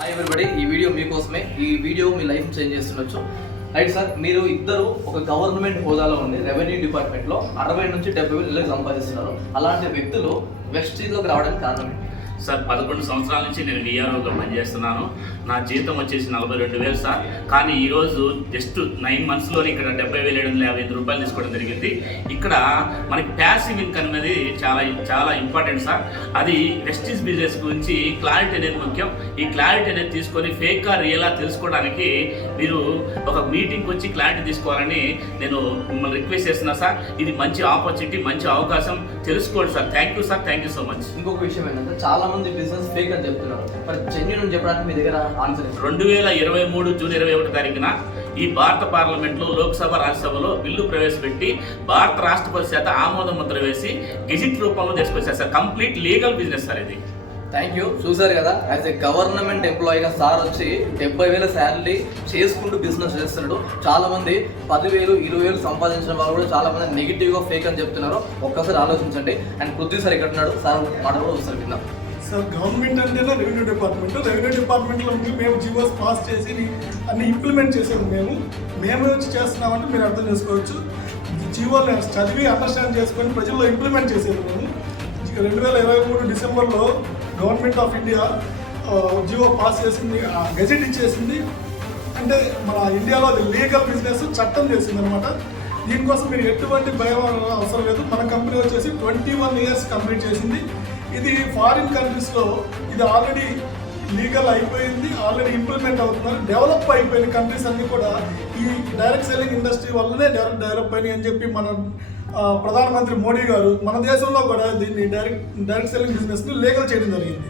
Hi everybody, ఈ video మీకోసమే. ఈ వీడియో మీ లైఫ్ చేంజ్ చేస్తుండొచ్చు. రైట్ సార్, మీరు ఇద్దరు ఒక గవర్నమెంట్ హోదాలో ఉండి రెవెన్యూ డిపార్ట్మెంట్లో 60 నుంచి 70 వేలు నెలకు సంపాదిస్తున్నారు. అలాంటి వ్యక్తులు వెస్టీజ్లోకి రావడానికి కారణం ఏంటి? సార్ 11 సంవత్సరాల నుంచి నేను విఆర్ఓగా పనిచేస్తున్నాను. నా జీతం వచ్చేసి 42,000 సార్. కానీ ఈరోజు జస్ట్ 9 మంత్స్లోనే ఇక్కడ 70,755 రూపాయలు తీసుకోవడం జరిగింది. ఇక్కడ మనకి ప్యాసివ్ ఇన్కమ్ అనేది చాలా చాలా ఇంపార్టెంట్ సార్. అది వెస్టీజ్ బిజినెస్ గురించి క్లారిటీ అనేది ముఖ్యం. ఈ క్లారిటీ అనేది తీసుకొని ఫేకా రియలా తెలుసుకోవడానికి మీరు ఒక మీటింగ్కి వచ్చి క్లారిటీ తీసుకోవాలని నేను మిమ్మల్ని రిక్వెస్ట్ చేస్తున్నాను సార్. ఇది మంచి ఆపర్చునిటీ, మంచి అవకాశం, తెలుసుకోండి sir. Thank you sir, thank you so much. ఇంకొక విషయం ఏంటంటే చాలా మంది బిజినెస్ ఫేక్ అని చెప్తున్నారు. మరి జెన్యూన్ అని చెప్పడానికి మీ దగ్గర ఆన్సర్ 2023 జూన్ 21 తారీఖున ఈ భారత పార్లమెంట్లో లోక్సభ రాజ్యసభలో బిల్లు ప్రవేశపెట్టి భారత రాష్ట్రపతి చేత ఆమోద ముద్ర వేసి గెజిట్ రూపంలో తీసుకొచ్చారు sir. Complete legal business sir ఇది. Thank you. చూసారు కదా, యాజ్ ఏ గవర్నమెంట్ ఎంప్లాయీగా సార్ వచ్చి 70,000 శాలరీ చేసుకుంటూ బిజినెస్ చేస్తున్నాడు. చాలా మంది 10,000, 20,000 సంపాదించిన వాళ్ళు కూడా చాలా మంది నెగిటివ్గా ఫేక్ అని చెప్తున్నారు. ఒక్కసారి ఆలోచించండి. అండ్ పృథ్వీ సార్ ఇక్కడ ఉన్నాడు, సార్ మాట కూడా ఒకసారి విన్నాం. సార్, గవర్నమెంట్ అంటేనే రెవెన్యూ డిపార్ట్మెంట్లో మేము జీవోస్ పాస్ చేసి అన్ని ఇంప్లిమెంట్ చేసాము. మేము వచ్చి చేస్తున్నామంటే మీరు అర్థం చేసుకోవచ్చు. జీవోలు చదివి అండర్స్టాండ్ చేసుకొని ప్రజల్లో ఇంప్లిమెంట్ చేసేది మేము. 2023 డిసెంబర్లో government of India GO pass చేసింది, గెజెట్ ఇచ్చేసింది. అంటే మన ఇండియాలో అది లీగల్ బిజినెస్ చట్టం చేసింది అనమాట. దీనికోసం మీరు ఎటువంటి భయం అవసరం లేదు. మన కంపెనీ వచ్చేసి 21 ఇయర్స్ కంప్లీట్ చేసింది. ఇది ఫారిన్ కంట్రీస్లో ఇది ఆల్రెడీ లీగల్ అయిపోయింది, ఆల్రెడీ ఇంప్లిమెంట్ అవుతున్నారు. డెవలప్ అయిపోయిన కంట్రీస్ అన్నీ కూడా ఈ డైరెక్ట్ సెల్లింగ్ ఇండస్ట్రీ వల్లనే డెవలప్ అయినాయి అని చెప్పి మన ప్రధానమంత్రి మోడీ గారు మన దేశంలో కూడా దీన్ని డైరెక్ట్ సెల్లింగ్ బిజినెస్ని లీగల్ చేయడం జరిగింది.